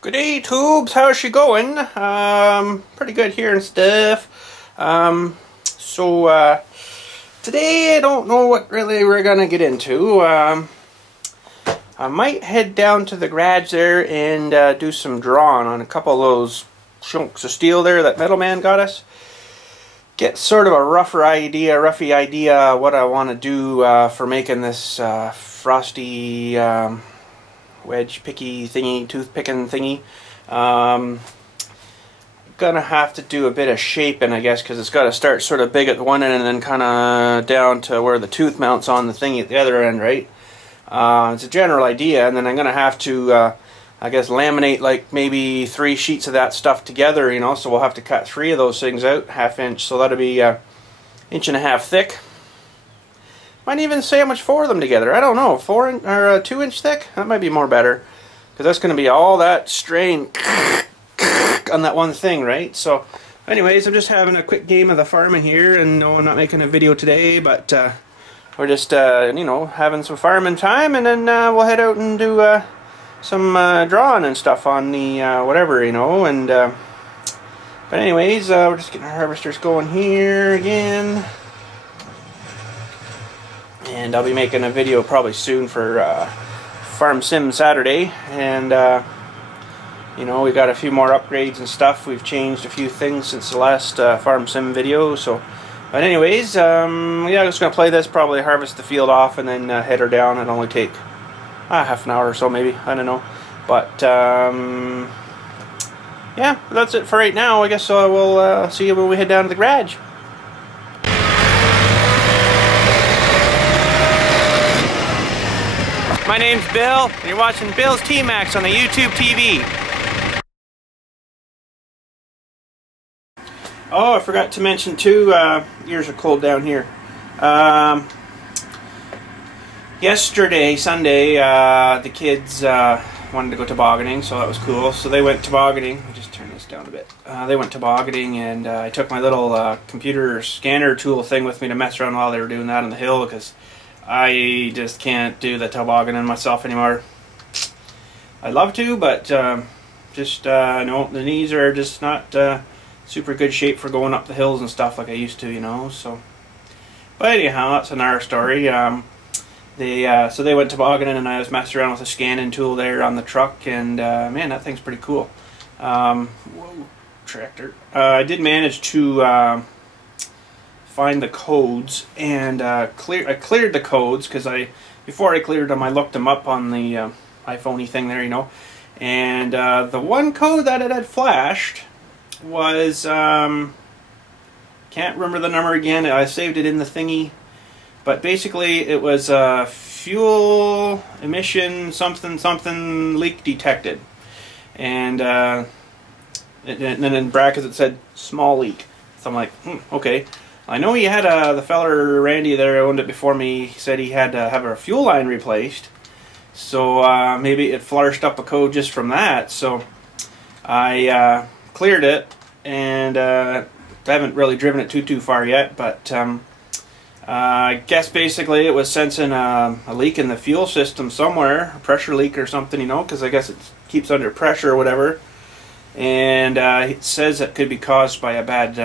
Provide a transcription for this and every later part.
Good day, tubes. How's she going? Pretty good here and stuff. Today I don't know what really we're gonna get into. I might head down to the garage there and do some drawing on a couple of those chunks of steel there that Metal Man got us. Get sort of a roughy idea what I want to do for making this frosty wedge picky thingy, tooth picking thingy. Gonna have to do a bit of shaping, I guess, because it's got to start sort of big at the one end and then kind of down to where the tooth mounts on the thingy at the other end, right? It's a general idea, and then I'm gonna have to I guess laminate like maybe 3 sheets of that stuff together, you know, so we'll have to cut 3 of those things out, 1/2 inch, so that'll be 1.5 inches thick. Might even say how much 4 of them together. I don't know, 2 inch thick. That might be more better, because that's going to be all that strain on that one thing, right? So, anyways, I'm just having a quick game of the farming here, and no, I'm not making a video today, but we're just you know, having some farming time, and then we'll head out and do some drawing and stuff on the whatever, you know. And but anyways, we're just getting our harvesters going here again. And I'll be making a video probably soon for Farm Sim Saturday, and you know, we got a few more upgrades and stuff. We've changed a few things since the last Farm Sim video. So, but anyways, yeah, I'm just gonna play this, probably harvest the field off, and then head her down. It'll only take 1/2 an hour or so, maybe. I don't know, but yeah, that's it for right now. I guess we'll see you when we head down to the garage. My name's Bill, and you're watching BILLSTMAXX on the YouTube TV. Oh, I forgot to mention too, ears are cold down here. Yesterday, Sunday, the kids wanted to go tobogganing, so that was cool. So they went tobogganing. I'll just turn this down a bit. They went tobogganing, and I took my little computer scanner tool thing with me to mess around while they were doing that on the hill, because I just can't do the tobogganing myself anymore. I'd love to, but no, the knees are just not super good shape for going up the hills and stuff like I used to, you know. So, but anyhow, that's another story. So they went tobogganing, and I was messing around with a scanning tool there on the truck, and man, that thing's pretty cool. Whoa, tractor! I did manage to find the codes, and I cleared the codes, because before I cleared them, I looked them up on the iPhone-y thing there, you know. And the one code that it had flashed was can't remember the number again. I saved it in the thingy, but basically it was fuel emission something leak detected, and then in brackets it said small leak. So I'm like, okay. I know he had the feller Randy there who owned it before me. He said he had to have a fuel line replaced, so maybe it flourished up a code just from that. So I cleared it, and I haven't really driven it too far yet, but I guess basically it was sensing a leak in the fuel system somewhere, a pressure leak or something, you know, because I guess it keeps under pressure or whatever, and it says it could be caused by a bad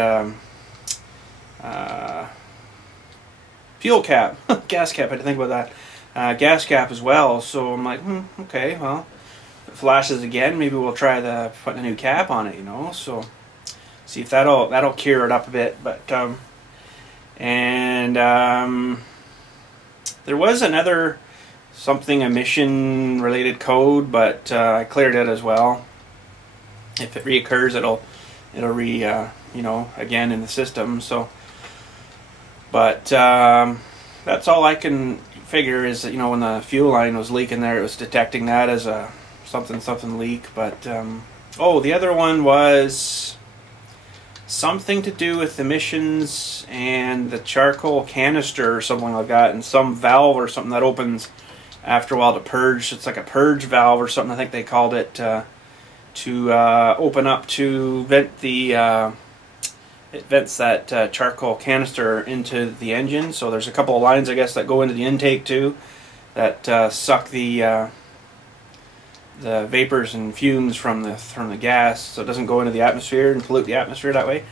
fuel cap, gas cap. I didn't think about that. Gas cap as well. So I'm like, okay, well, if it flashes again, maybe we'll try putting a new cap on it, you know. So see if that'll cure it up a bit. But there was another something emission related code, but I cleared it as well. If it reoccurs, it'll you know, again in the system. So. But that's all I can figure is that, you know, when the fuel line was leaking there, it was detecting that as a something leak. But oh, the other one was something to do with emissions and the charcoal canister or something like that, and some valve or something that opens after a while to purge. It's like a purge valve or something, I think they called it, to open up to vent the it vents that charcoal canister into the engine. So there's a couple of lines, I guess, that go into the intake too, that suck the vapors and fumes from the gas, so it doesn't go into the atmosphere and pollute the atmosphere that way.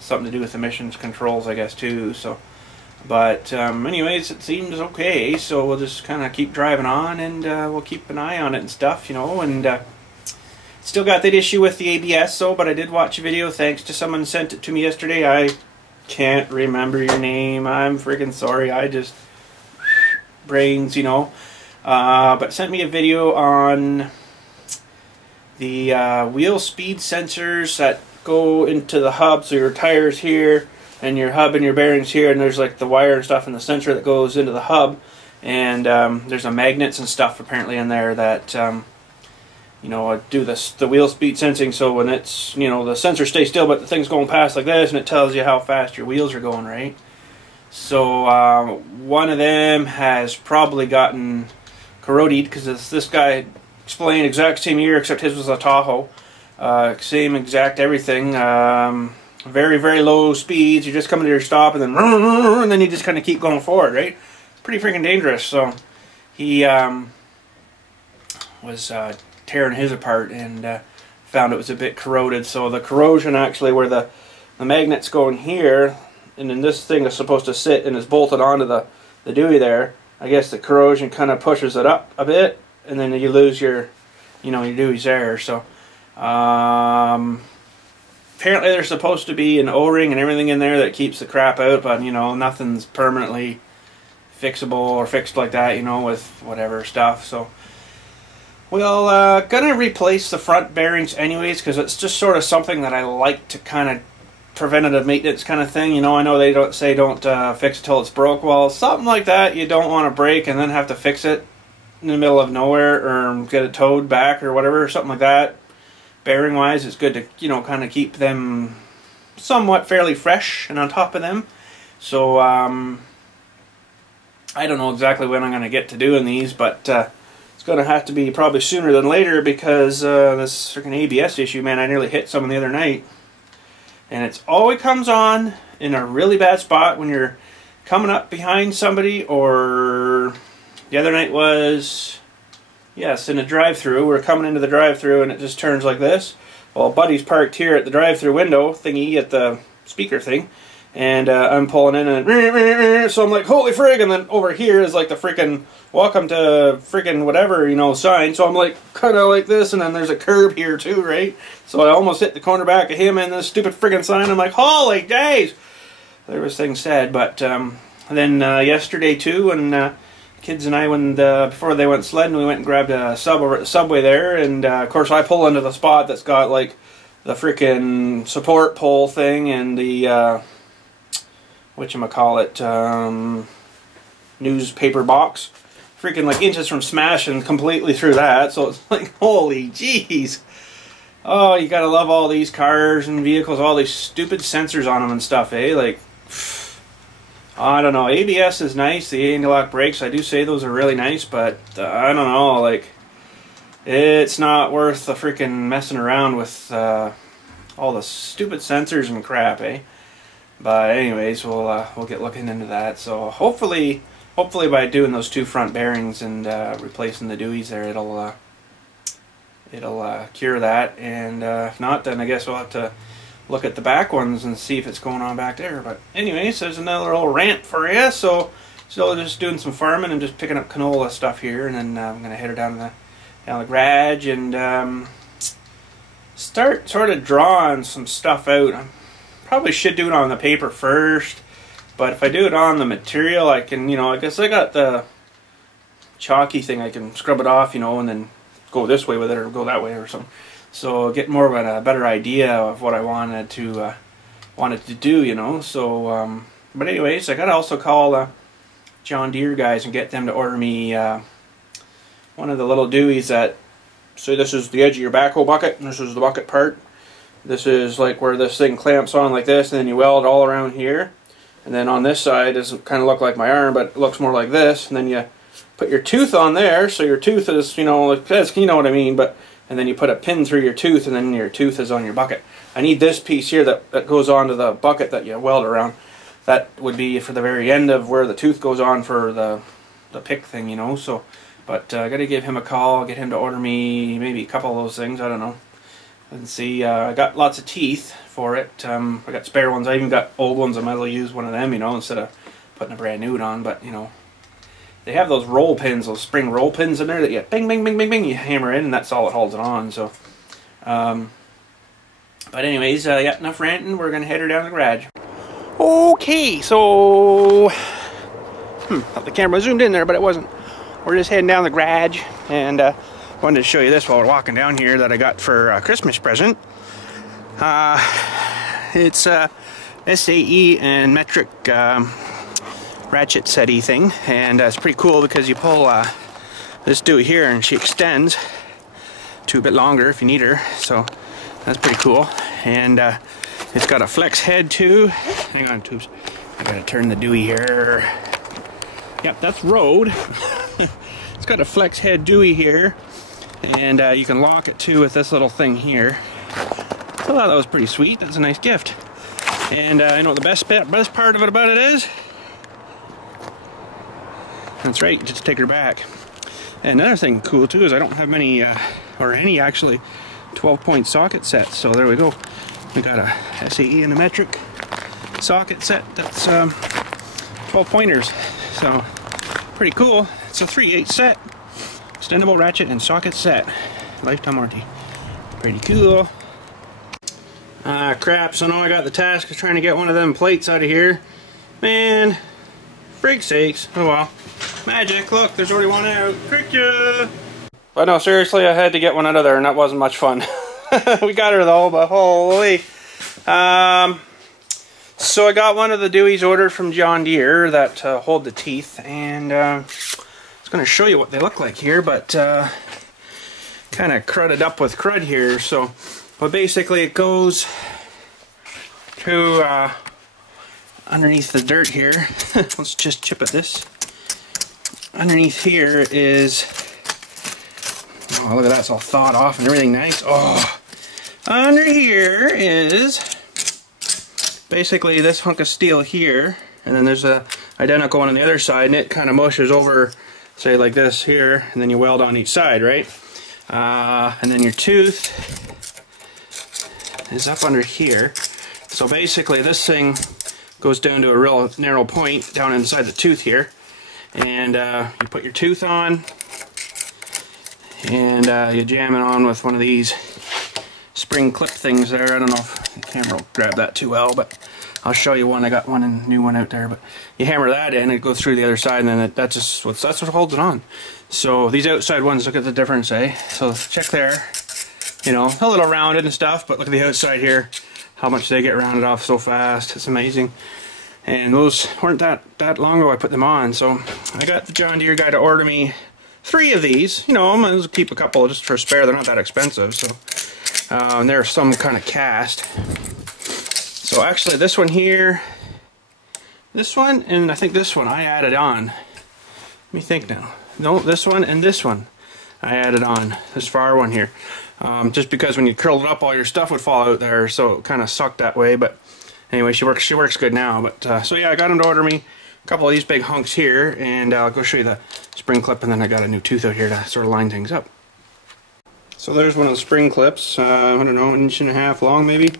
Something to do with emissions controls, I guess, too. So, but anyways, it seems okay. So we'll just kind of keep driving on, and we'll keep an eye on it and stuff, you know. And still got that issue with the ABS, so, but I did watch a video thanks to someone sent it to me yesterday. I can't remember your name. I'm freaking sorry. I just brains, you know. But sent me a video on the wheel speed sensors that go into the hub. So your tires here, and your hub and your bearings here, and there's like the wire and stuff and the sensor that goes into the hub. And there's a magnets and stuff apparently in there that you know, do the wheel speed sensing. So when it's, you know, the sensor stays still, but the thing's going past like this, and it tells you how fast your wheels are going, right? So one of them has probably gotten corroded, because this guy explained exact same year, except his was a Tahoe. Same exact everything. Very, very low speeds. You just come to your stop, and then you just kind of keep going forward, right? Pretty freaking dangerous. So he was tearing his apart, and found it was a bit corroded. So the corrosion actually, where the magnet's going here, and then this thing is supposed to sit and is bolted onto the dewey there, I guess the corrosion kind of pushes it up a bit, and then you lose your, you know, your deweys there. So apparently there's supposed to be an O-ring and everything in there that keeps the crap out, but you know, nothing's permanently fixable or fixed like that, you know, with whatever stuff. So we'll gonna replace the front bearings anyways, because it's just sort of something that I like to kind of preventative maintenance kind of thing. You know, I know they don't say don't fix it till it's broke. Well, something like that you don't want to break and then have to fix it in the middle of nowhere, or get it towed back or whatever, something like that. Bearing wise, it's good to, you know, kind of keep them somewhat fairly fresh and on top of them. So I don't know exactly when I'm going to get to doing these, but it's going to have to be probably sooner than later, because this freaking ABS issue, man, I nearly hit someone the other night. And it's always comes on in a really bad spot when you're coming up behind somebody, or the other night was, yes, in a drive-through. We're coming into the drive-through and it just turns like this. Well, Buddy's parked here at the drive-through window thingy, at the speaker thing, and I'm pulling in, and so I'm like, holy frig, and then over here is like the freaking welcome to freaking whatever, you know, sign. So I'm like kind of like this, and then there's a curb here too, right? So I almost hit the corner back of him and this stupid freaking sign. I'm like, holy days! There was things said. But then yesterday too, when kids and I, when before they went sledding, we went and grabbed a sub over at the Subway there, and of course I pull into the spot that's got like the freaking support pole thing and the whatchamacallit, newspaper box, freaking like inches from smashing completely through that. So it's like, holy jeez. Oh, you gotta love all these cars and vehicles, all these stupid sensors on them and stuff, eh? Like, I don't know. ABS is nice. The anti-lock brakes, I do say those are really nice, but I don't know, like, it's not worth the freaking messing around with all the stupid sensors and crap, eh? But anyways, we'll get looking into that. So hopefully by doing those two front bearings and replacing the deweys there, it'll cure that. And if not, then I guess we'll have to look at the back ones and see if it's going on back there. But anyways, there's another little rant for you. So still just doing some farming and just picking up canola stuff here, and then I'm gonna head her down the garage and start sort of drawing some stuff out. Probably should do it on the paper first, but if I do it on the material, I can, you know, I guess I got the chalky thing, I can scrub it off, you know, and then go this way with it or go that way or something. So get more of a better idea of what I wanted to do, you know. So but anyways, I gotta also call the John Deere guys and get them to order me one of the little deweys that, so this is the edge of your backhoe bucket, and this is the bucket part. This is like where this thing clamps on like this, and then you weld all around here. And then on this side, doesn't kind of look like my arm, but it looks more like this. And then you put your tooth on there, so your tooth is, you know, like this, you know what I mean. But and then you put a pin through your tooth, and then your tooth is on your bucket. I need this piece here that goes onto the bucket that you weld around. That would be for the very end of where the tooth goes on for the pick thing, you know. So, But I got to give him a call, get him to order me maybe a couple of those things, I don't know. And see, I got lots of teeth for it. I got spare ones. I even got old ones. I might as well use one of them, you know, instead of putting a brand new one on. But, you know, they have those roll pins, those spring roll pins in there that you bing, bing, bing, bing, bing, you hammer in, and that's all that holds it on. So, but anyways, yeah, enough ranting. We're going to head her down the garage. Okay, so, thought the camera zoomed in there, but it wasn't. We're just heading down the garage, and wanted to show you this while we're walking down here that I got for a Christmas present. It's SAE and metric ratchet setty thing, and it's pretty cool because you pull this dewey here and she extends to a bit longer if you need her, so that's pretty cool. And it's got a flex head too. Hang on, tubes. I gotta turn the dewey here. Yep, that's road. It's got a flex head dewey here, and you can lock it too with this little thing here. So I thought that was pretty sweet. That's a nice gift. And you know what the best part of it about it is? That's right, just take her back. And another thing cool too is I don't have many, or any actually, 12-point socket sets. So there we go. We got a SAE and a metric socket set that's 12 pointers. So pretty cool. It's a 3/8 set, extendable ratchet and socket set, lifetime warranty. Pretty cool. Crap, so now I got the task of trying to get one of them plates out of here. Man, frig sakes. Oh well. Magic, look, there's already one out. Tricked ya! But no, seriously, I had to get one out of there, and that wasn't much fun. We got her though, but holy. So I got one of the deweys ordered from John Deere that hold the teeth, and I was going to show you what they look like here, but kind of crudded up with crud here. So, but basically it goes to underneath the dirt here. Let's just chip at this. Underneath here is, oh look at that, it's all thawed off and everything nice. Oh, under here is basically this hunk of steel here, and then there's a identical one on the other side, and it kind of mushes over, say like this here, and then you weld on each side, right? And then your tooth is up under here. So basically this thing goes down to a real narrow point down inside the tooth here, and you put your tooth on, and you jam it on with one of these spring clip things there. I don't know if the camera will grab that too well, but I'll show you one. I got one and new one out there, but you hammer that in, it goes through the other side, and then that's what holds it on. So these outside ones, look at the difference, eh? So check there, you know, a little rounded and stuff, but look at the outside here, how much they get rounded off so fast. It's amazing. And those weren't that long ago I put them on, so I got the John Deere guy to order me 3 of these. You know, I'm gonna keep a couple just for spare. They're not that expensive, so. And they're some kind of cast. So actually this one here, this one, and I think this one I added on. Let me think now. No, this one and this one I added on. This far one here. Just because when you curled it up, all your stuff would fall out there, so it kind of sucked that way. But anyway, she works good now. But so yeah, I got him to order me a couple of these big hunks here, and I'll go show you the spring clip, and then I got a new tooth out here to sort of line things up. So there's one of the spring clips, I don't know, 1.5 inches long maybe,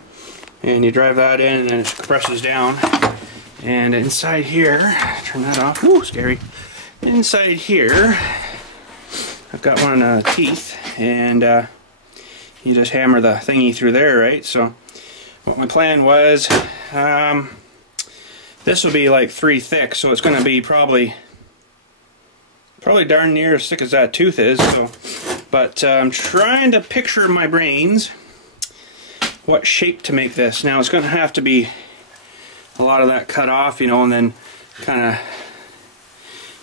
and you drive that in and then it compresses down. And inside here, turn that off, whoo, scary. Inside here, I've got one of the teeth, and you just hammer the thingy through there, right? So what my plan was, this will be like 3 thick, so it's going to be probably darn near as thick as that tooth is. So. But I'm trying to picture in my brains what shape to make this. Now it's going to have to be a lot of that cut off, you know, and then kind of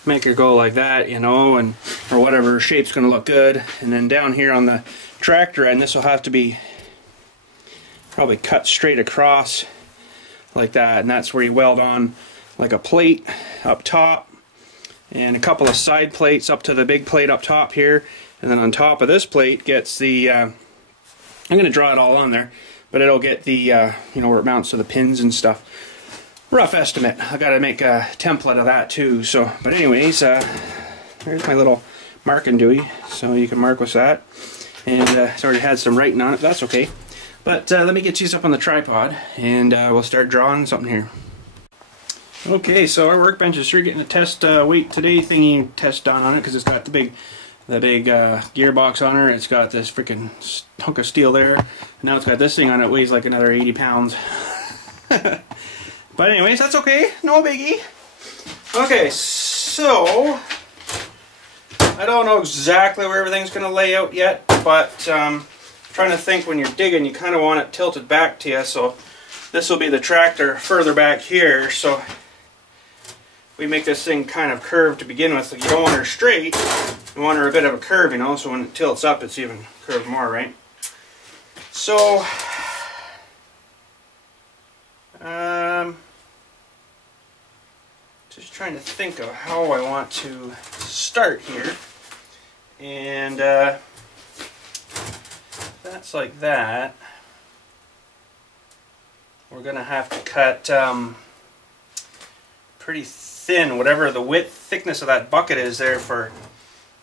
make it go like that, you know, and or whatever shape's going to look good. And then down here on the tractor end, this will have to be probably cut straight across like that, and that's where you weld on like a plate up top and a couple of side plates up to the big plate up top here. And then on top of this plate gets the, I'm going to draw it all on there, but it'll get the, you know, where it mounts to the pins and stuff. Rough estimate. I got to make a template of that too. So, but anyways, here's my little marking Dewey, so you can mark with that. And it's already had some writing on it, that's okay. But let me get these up on the tripod, and we'll start drawing something here. Okay, so our workbench is sure getting a test weight today thingy test done on it, because it's got the big gearbox on her. It's got this freaking hunk of steel there. And now it's got this thing on it, weighs like another 80 pounds. But anyways, that's okay, no biggie. Okay, so I don't know exactly where everything's going to lay out yet, but trying to think, when you're digging, you kind of want it tilted back to you, so this will be the tractor further back here, so we make this thing kind of curved to begin with. You don't want her straight, you want her a bit of a curve, you know, so when it tilts up it's even curved more, right? So, just trying to think of how I want to start here. And that's like that. We're going to have to cut pretty thin, whatever the thickness of that bucket is there, for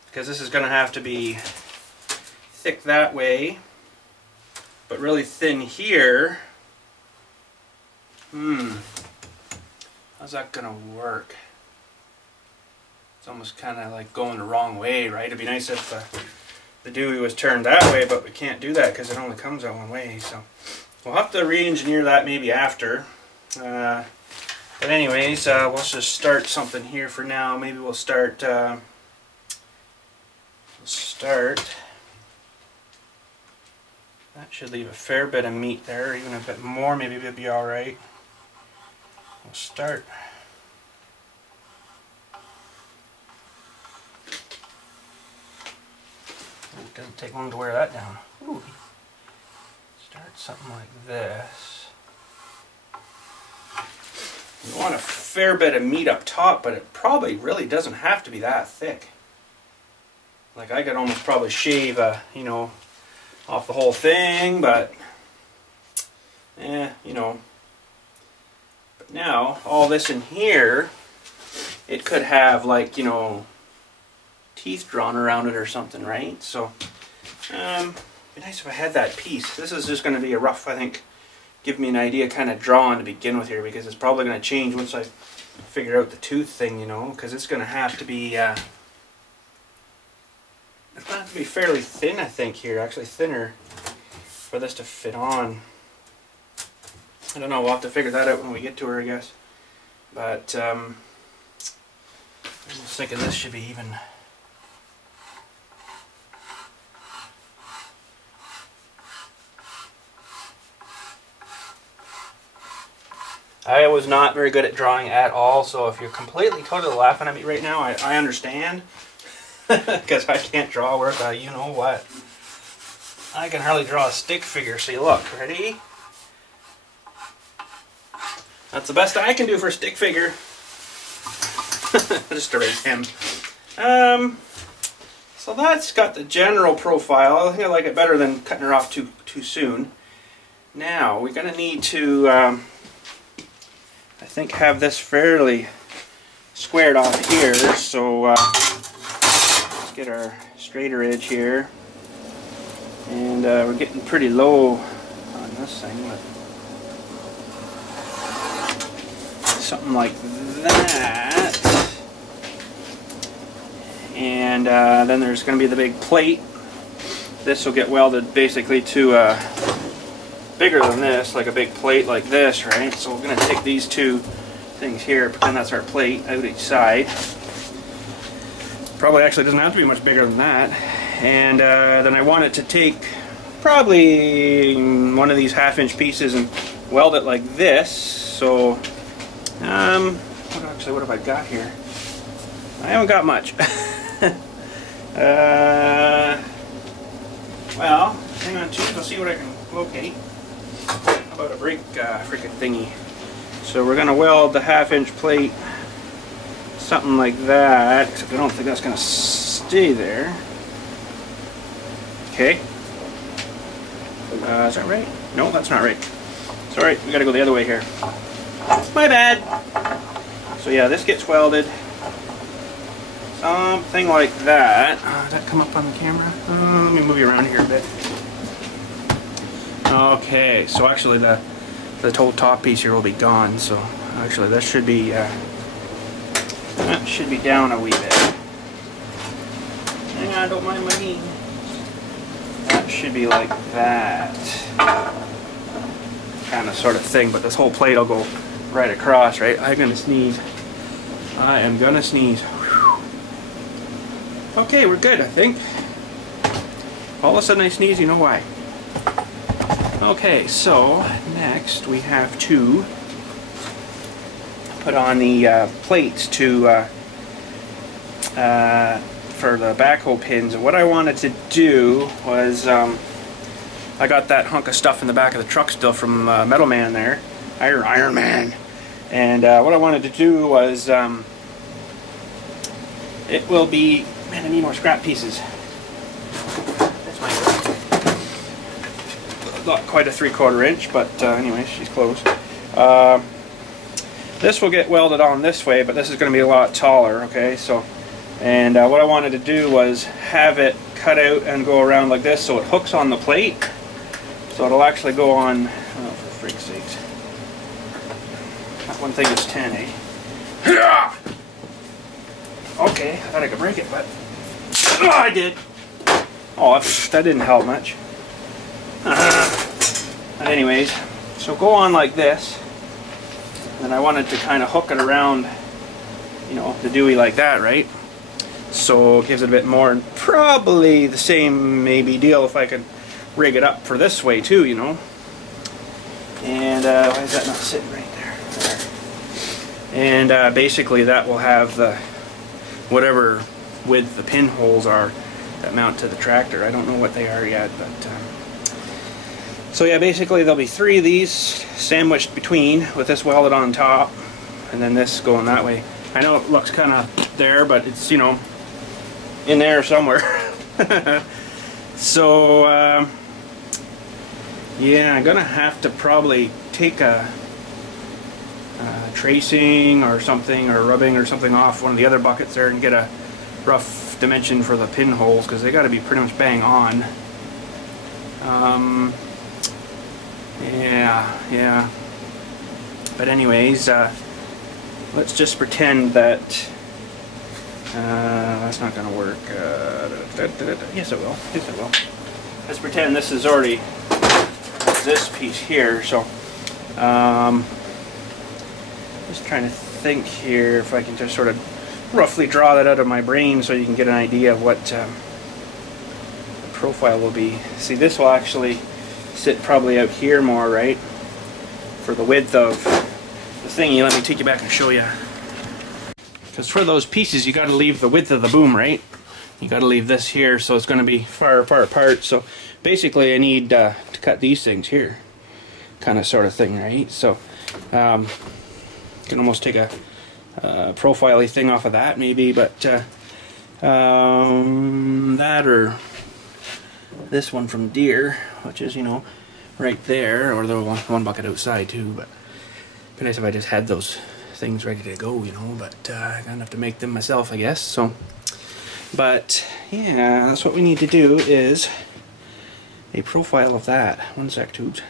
because this is going to have to be thick that way, but really thin here. How's that going to work? It's almost kind of like going the wrong way, right? It'd be nice if the Dewey was turned that way, but we can't do that because it only comes out one way. So we'll have to re-engineer that maybe after. But anyways, let's just start something here for now. Maybe we'll start. That should leave a fair bit of meat there, even a bit more. Maybe it'll be all right. We'll start. It doesn't take long to wear that down. Ooh. Start something like this. You want a fair bit of meat up top, but it probably really doesn't have to be that thick. Like, I could almost probably shave, you know, off the whole thing, but you know. But now, all this in here, it could have, like, you know, teeth drawn around it or something, right? So, it'd be nice if I had that piece. This is just going to be a rough, I think, give me an idea kind of drawing to begin with here, because it's probably going to change once I figure out the tooth thing, you know, because it's going to have to be, it's going to have to be fairly thin, I think, here, actually thinner, for this to fit on. I don't know, we'll have to figure that out when we get to her, I guess. But, I'm just thinking this should be even. I was not very good at drawing at all, so if you're completely, totally laughing at me right now, I understand. Because I can't draw worth a you know what. I can hardly draw a stick figure, see, look, ready? That's the best I can do for a stick figure. Just erase him. So that's got the general profile. I think I like it better than cutting her off too soon. Now, we're going to need to, I think, have this fairly squared off here, so let's get our straighter edge here. And we're getting pretty low on this thing, but something like that. And then there's going to be the big plate. This will get welded basically to bigger than this, like a big plate like this, right? So we're going to take these two things here, pretend that's our plate out each side. Probably actually doesn't have to be much bigger than that. And then I want it to take probably one of these 1/2-inch pieces and weld it like this. So, what have I got here? I haven't got much. Well, hang on, I'll see what I can locate. How about a brake freaking thingy? So we're going to weld the 1/2-inch plate something like that, except I don't think that's going to stay there. Okay. Is that right? No, that's not right. Sorry, we got to go the other way here. My bad. So yeah, this gets welded Something like that. Did that come up on the camera? Let me move you around here a bit. Okay, so actually the whole top piece here will be gone. So actually that should be down a wee bit. Hang on, don't mind my knee. That should be like that, kind of sort of thing. But this whole plate will go right across, right? I'm gonna sneeze. I am gonna sneeze. Whew. Okay, we're good, I think. All of a sudden I sneeze, you know why. Okay, so next we have to put on the plates to for the backhoe pins. And what I wanted to do was, I got that hunk of stuff in the back of the truck still from Metal Man there, Iron Man. And what I wanted to do was, it will be, man, I need more scrap pieces. That's my not quite a 3/4 inch, but anyway, she's close. This will get welded on this way, but this is going to be a lot taller, okay? So, and what I wanted to do was have it cut out and go around like this so it hooks on the plate. So it'll actually go on, oh, for freak's sakes. That one thing is 10, eh? Okay, I thought I could break it, but oh, I did. Oh, that didn't help much. But anyways, so go on like this. And I wanted to kind of hook it around, you know, the dewey like that, right? So it gives it a bit more, and probably the same maybe deal if I could rig it up for this way too, you know. And why is that not sitting right there? And basically that will have the whatever width the pinholes are that mount to the tractor. I don't know what they are yet, but so yeah, basically there'll be 3 of these sandwiched between with this welded on top, and then this going that way. I know it looks kind of there, but it's, you know, in there somewhere. So yeah, I'm gonna have to probably take a tracing or something, or rubbing or something off one of the other buckets there and get a rough dimension for the pinholes, because they got to be pretty much bang on. Yeah. But anyways, let's just pretend that that's not going to work. Yes, it will. Yes, it will. Let's pretend this is already this piece here. So, just trying to think here if I can just sort of roughly draw that out of my brain so you can get an idea of what the profile will be. See, this will actually sit probably out here more, right? For the width of the thingy. Let me take you back and show you. Because for those pieces, you got to leave the width of the boom, right? You got to leave this here, so it's going to be far apart. So basically, I need to cut these things here, kind of sort of thing, right? So you can almost take a profile-y thing off of that, maybe, but that or this one from Deere, which is, you know, right there, or the one bucket outside too. But it'd be nice if I just had those things ready to go, you know. But I'm gonna have to make them myself, I guess. So, but yeah, that's what we need to do, is a profile of that. One sec, tubes.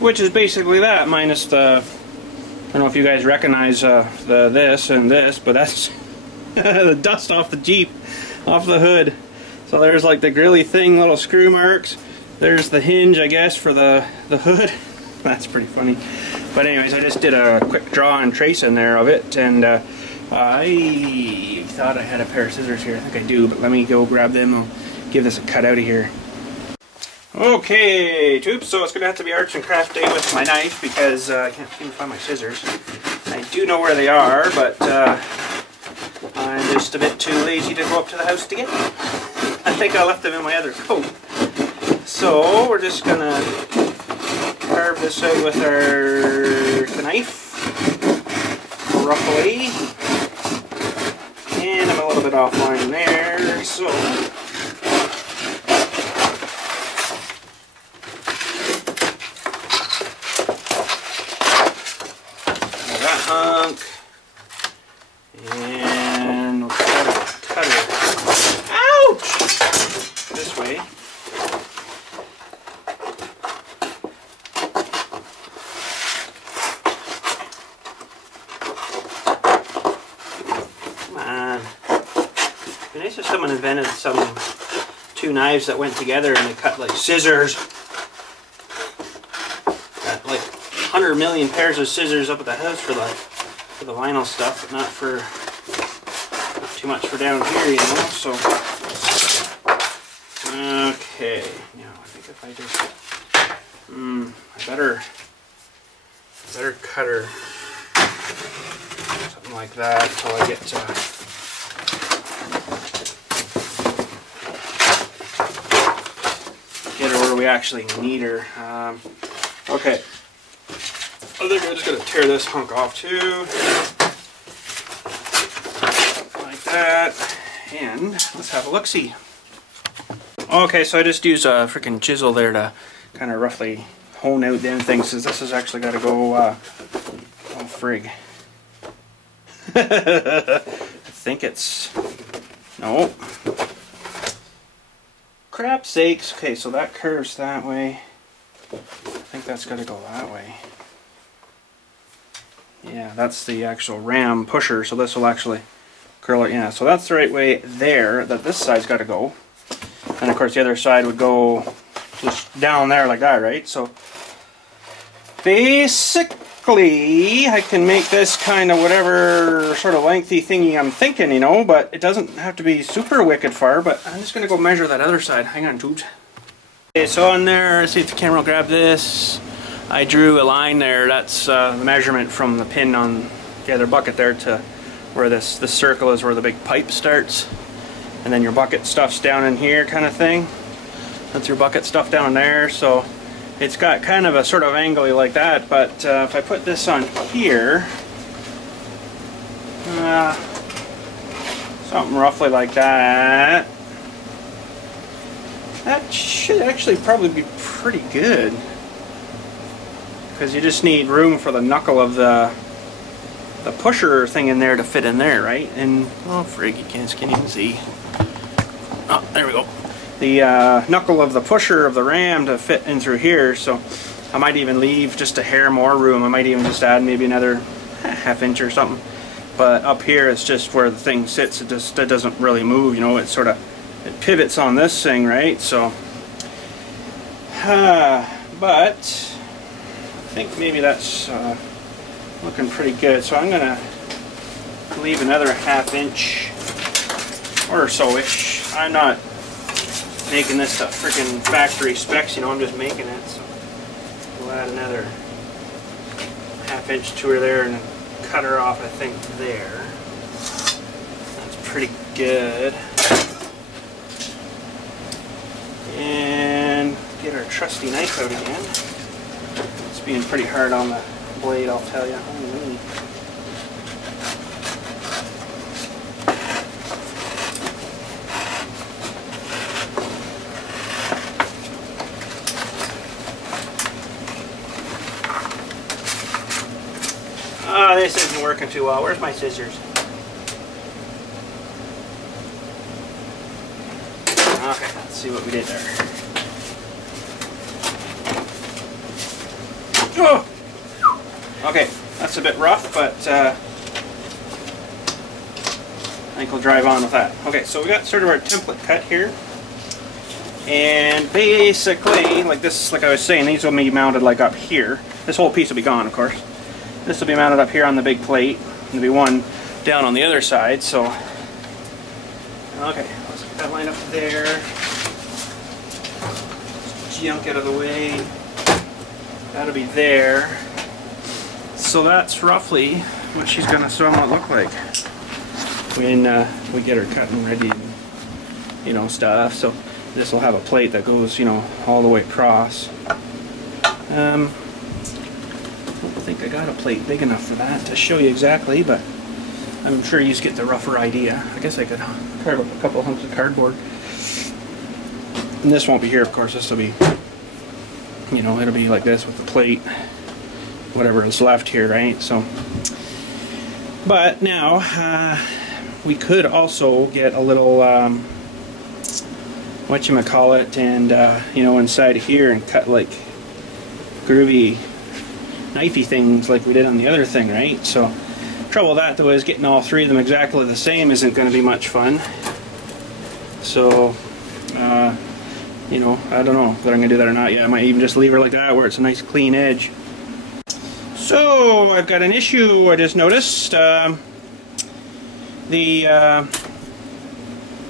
Which is basically that, minus the, I don't know if you guys recognize the this and this, but that's the dust off the Jeep, off the hood. So there's like the grilly thing, little screw marks. There's the hinge, I guess, for the hood. That's pretty funny. But anyways, I just did a quick draw and trace in there of it, and I thought I had a pair of scissors here. I think I do, but let me go grab them. I'll give this a cut out of here. Okay, tubes, so it's going to have to be arts and craft day with my knife, because I can't seem to find my scissors. I do know where they are, but I'm just a bit too lazy to go up to the house to get them. I think I left them in my other coat. So we're just going to carve this out with our knife, roughly. And I'm a little bit offline there, so hunk, and we'll cut it someone invented some two knives that went together and they cut like scissors. Got like 100 million pairs of scissors up at the house for the vinyl stuff, but not too much for down here, you know. So okay, now I think if I just I better cut her something like that until I get her where we actually need her. Okay, I think I'm just gonna tear this hunk off too, like that, and let's have a look-see. Okay, so I just used a freaking chisel there to kind of roughly hone out them things, because this has actually got to go, oh frig. I think it's, no. Crap sakes. Okay, so that curves that way. I think that's got to go that way. Yeah, that's the actual ram pusher, so this will actually curl it. Yeah, so that's the right way there, that this side's got to go. And of course the other side would go just down there like that, right? So basically I can make this kind of whatever sort of lengthy thingy I'm thinking, you know, but it doesn't have to be super wicked far. But I'm just going to go measure that other side. Hang on, dude. Okay, so on there, let's see if the camera will grab this. I drew a line there. That's the measurement from the pin on the other bucket there to where this circle is, where the big pipe starts. And then your bucket stuff's down in here kind of thing. That's your bucket stuff down there. So it's got kind of a sort of angle like that, but if I put this on here, something roughly like that, that should actually probably be pretty good, because you just need room for the knuckle of the pusher thing in there to fit in there, right? And oh frig, you can't even see. Oh, there we go. The knuckle of the pusher of the ram to fit in through here, so I might even leave just a hair more room. I might even just add maybe another ½ inch or something. But up here it's just where the thing sits. It doesn't really move, you know. It sort of pivots on this thing, right? So but I think maybe that's looking pretty good. So I'm gonna leave another ½ inch or so-ish. I'm not making this to freaking factory specs, you know, I'm just making it, so we'll add another ½ inch to her there and then cut her off, I think, there. That's pretty good. And get our trusty knife out again. It's being pretty hard on the blade, I'll tell you. Holy. Oh, this isn't working too well. Where's my scissors? Okay, let's see what we did there. Oh! Okay, that's a bit rough, but I think we'll drive on with that. Okay, so we got sort of our template cut here. And basically, like this, like I was saying, these will be mounted like up here. This whole piece will be gone, of course. This will be mounted up here on the big plate. There'll be one down on the other side, so... Okay, let's get that line up there. Junk out of the way. That'll be there. So that's roughly what she's going to somewhat look like when we get her cut and ready and, you know, stuff. So this will have a plate that goes, you know, all the way across. I don't think I got a plate big enough for that to show you exactly, but I'm sure you just get the rougher idea. I guess I could carve up a couple hunks of cardboard. And this won't be here, of course. This will be, you know, it'll be like this with the plate, whatever is left here, right? So, but now we could also get a little whatchamacallit and you know, inside here and cut like groovy knifey things like we did on the other thing, right? So trouble with that though is getting all three of them exactly the same isn't going to be much fun. So, you know, I don't know if I'm going to do that or not yet. I might even just leave her like that where it's a nice clean edge. So, I've got an issue I just noticed. The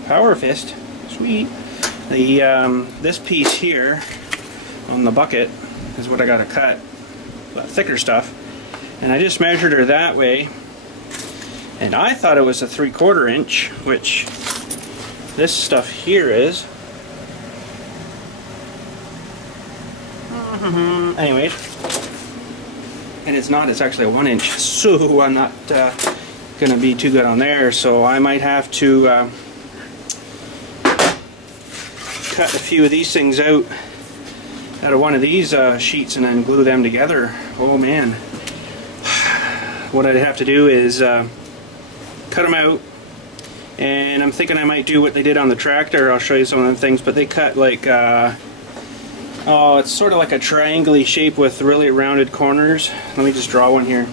Power Fist, sweet. This piece here on the bucket is what I got to cut, that thicker stuff. And I just measured her that way, and I thought it was a 3/4 inch, which this stuff here is. Anyways, and it's not, it's actually a 1 inch, so I'm not gonna be too good on there, so I might have to cut a few of these things out of one of these sheets and then glue them together. Oh man, what I'd have to do is cut them out, and I'm thinking I might do what they did on the tractor. I'll show you some of the things, but they cut like oh, it's sort of like a triangle-y shape with really rounded corners. Let me just draw one here.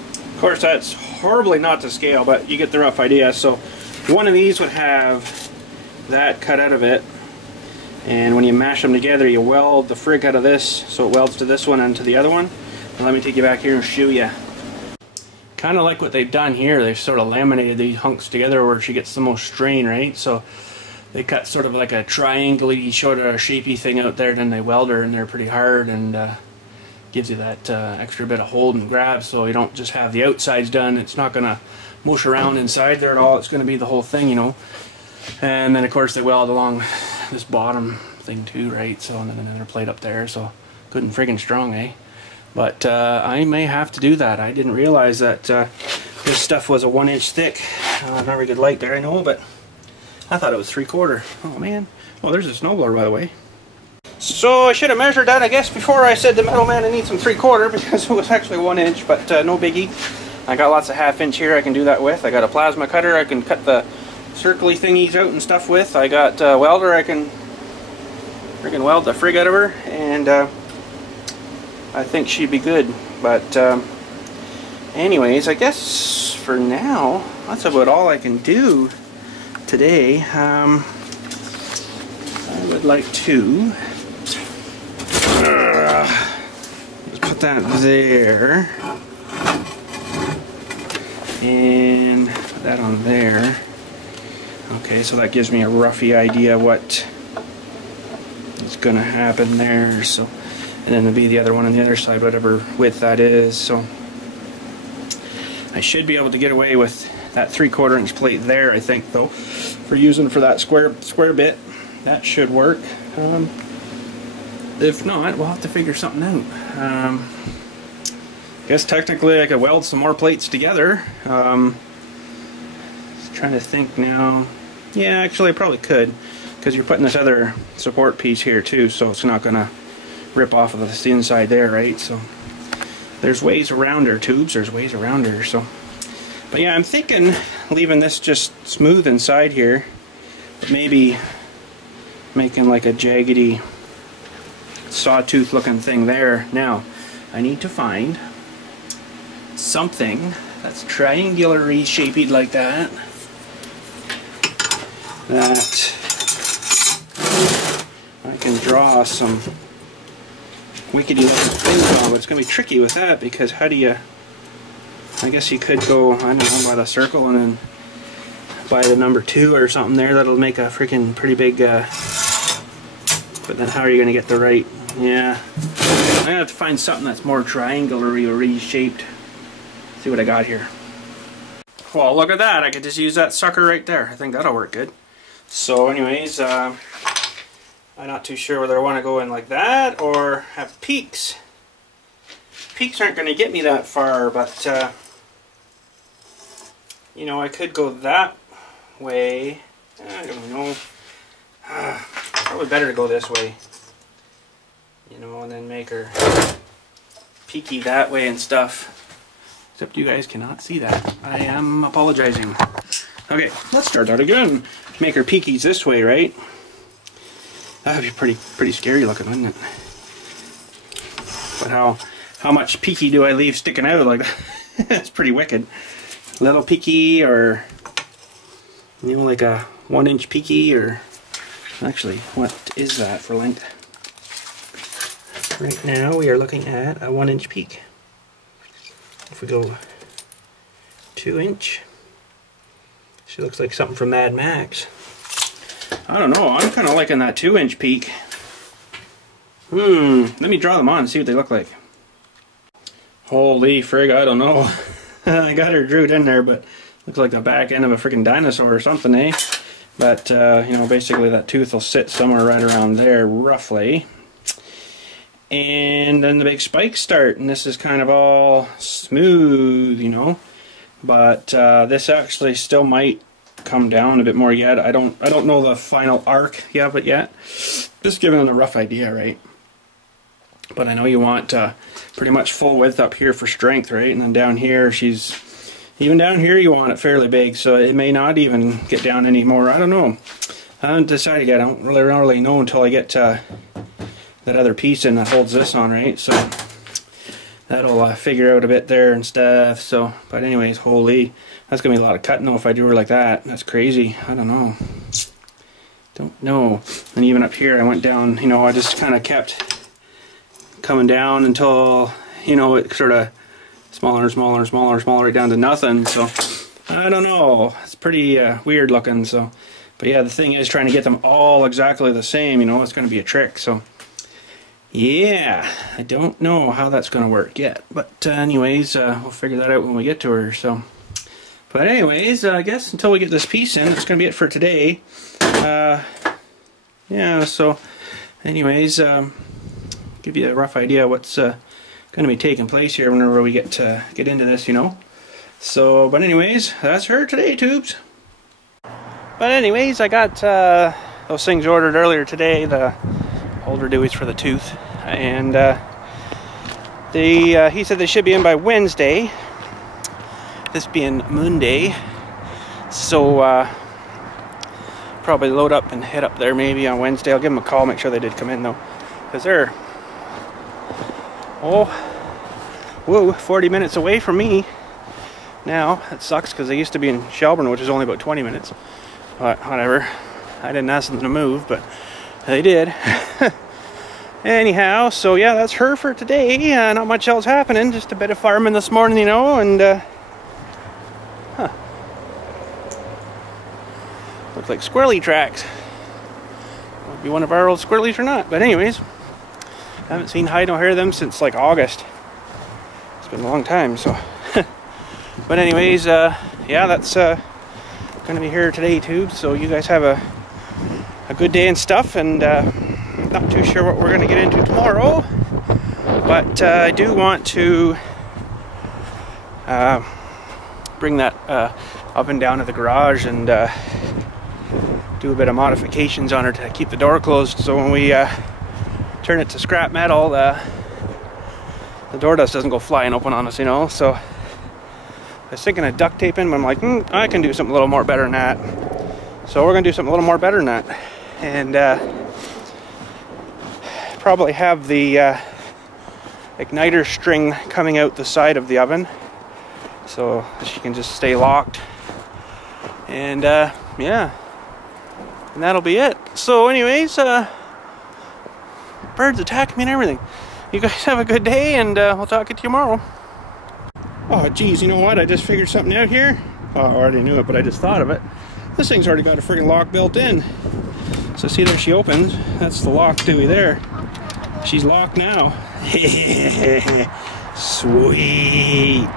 Of course, that's horribly not to scale, but you get the rough idea. So one of these would have that cut out of it, and when you mash them together, you weld the frig out of this, so it welds to this one and to the other one. And let me take you back here and show you. Kind of like what they've done here. They've sort of laminated these hunks together where she gets the most strain, right? So they cut sort of like a triangle-y, sort of shapey thing out there, then they weld her, and they're pretty hard, and gives you that extra bit of hold and grab, so you don't just have the outsides done. It's not going to mush around inside there at all. It's going to be the whole thing, you know. And then of course they weld along this bottom thing too, right? So, and then another plate up there, so good and friggin' strong, eh? But I may have to do that. I didn't realize that this stuff was a 1 inch thick. Not very good light there, I know, but I thought it was 3/4. Oh man. Oh, there's a snowblower, by the way. So I should have measured that, I guess, before I said to Metal Man I need some 3/4, because it was actually 1 inch, but no biggie. I got lots of 1/2 inch here I can do that with. I got a plasma cutter I can cut the circly thingies out and stuff with. I got a welder I can friggin' weld the frig out of her, and I think she'd be good. But anyways, I guess for now that's about all I can do today. I would like to just put that there and put that on there. Okay, so that gives me a roughy idea what is going to happen there. So, and then there'll be the other one on the other side, whatever width that is. So I should be able to get away with that 3/4 inch plate there, I think, though, for using for that square bit. That should work. If not, we'll have to figure something out. I guess technically I could weld some more plates together. Just trying to think now. Yeah, actually I probably could, because you're putting this other support piece here too, so it's not gonna rip off of the inside there, right? So there's ways around her, tubes, there's ways around her. So, but yeah, I'm thinking leaving this just smooth inside here, but maybe making like a jaggedy sawtooth looking thing there. Now I need to find something that's triangular-y shaped like that, that I can draw some wickedy looking things on. But it's going to be tricky with that, because how do you, I guess you could go, I don't know, by the circle and then by the number 2 or something there. That'll make a freaking pretty big, but then how are you going to get the right, yeah. I'm going to have to find something that's more triangular-y or shaped. See what I got here. Well, look at that. I could just use that sucker right there. I think that'll work good. So anyways, I'm not too sure whether I want to go in like that or have peaks. Peaks aren't going to get me that far, but you know, I could go that way. I don't know. Probably better to go this way. You know, and then make her peaky that way and stuff. Except you guys cannot see that. I am apologizing. Okay, let's start that again. Make her peakies this way, right? That would be pretty scary looking, wouldn't it? But how much peaky do I leave sticking out like that? That's pretty wicked. Little peaky, or You know, like a 1-inch peaky, or actually, what is that for length? Right now we are looking at a 1-inch peak. If we go 2-inch, she looks like something from Mad Max. I don't know, I'm kind of liking that 2-inch peak. Let me draw them on and see what they look like. Holy frig, I don't know. I got her drewed in there, but looks like the back end of a freaking dinosaur or something, eh? But, you know, basically that tooth will sit somewhere right around there, roughly. And then the big spikes start, and this is kind of all smooth, you know. But this actually still might come down a bit more yet. I don't know the final arc yet, but yet. Just giving it a rough idea, right? But I know you want pretty much full width up here for strength, right? And then down here, even down here you want it fairly big, so it may not even get down anymore. I don't know. I haven't decided yet. I don't really know until I get that other piece in that holds this on, right? So that'll figure out a bit there and stuff. So, but anyways, holy, that's gonna be a lot of cutting though if I do her like that. That's crazy. I don't know. And even up here, I went down. You know, I just kind of kept coming down until, you know, it sort of smaller and smaller and smaller and smaller, right down to nothing. So I don't know. It's pretty weird looking. So, but yeah, the thing is trying to get them all exactly the same. You know, it's going to be a trick. So. Yeah, I don't know how that's going to work yet, but anyways, we'll figure that out when we get to her. So, but anyways, I guess until we get this piece in, that's going to be it for today. Yeah, so anyways, give you a rough idea what's going to be taking place here whenever we get into this, you know. So, but anyways, that's her today, tubes. But anyways, I got those things ordered earlier today, the holder dewey's for the tooth, and he said they should be in by Wednesday, this being Monday. So probably load up and head up there maybe on Wednesday. I'll give them a call, make sure they did come in though, because they're 40 minutes away from me now. That sucks, because they used to be in Shelburne, which is only about 20 minutes, but whatever. I didn't ask them to move, but they did. Anyhow, so yeah, that's her for today. Not much else happening, just a bit of farming this morning, you know, and looks like squirrely tracks. Might be one of our old squirrelies or not, but anyways, I haven't seen hide nor hair of them since like August. It's been a long time, so. But anyways, yeah, that's gonna be here today too, so you guys have a good day and stuff, and not too sure what we're going to get into tomorrow, but I do want to bring that oven down to the garage and do a bit of modifications on her to keep the door closed, so when we turn it to scrap metal, the door dust doesn't go flying open on us, you know. So I was thinking of duct taping, but I'm like, I can do something a little more better than that. So we're going to do something a little more better than that, and probably have the igniter string coming out the side of the oven, so she can just stay locked, and yeah, and that'll be it. So anyways, birds attack me and everything. You guys have a good day, and we'll talk to you tomorrow. Oh geez, you know what, I just figured something out here. Oh, I already knew it, but I just thought of it. This thing's already got a friggin' lock built in. So see, there she opens. That's the lock dewey there. She's locked now. Sweet.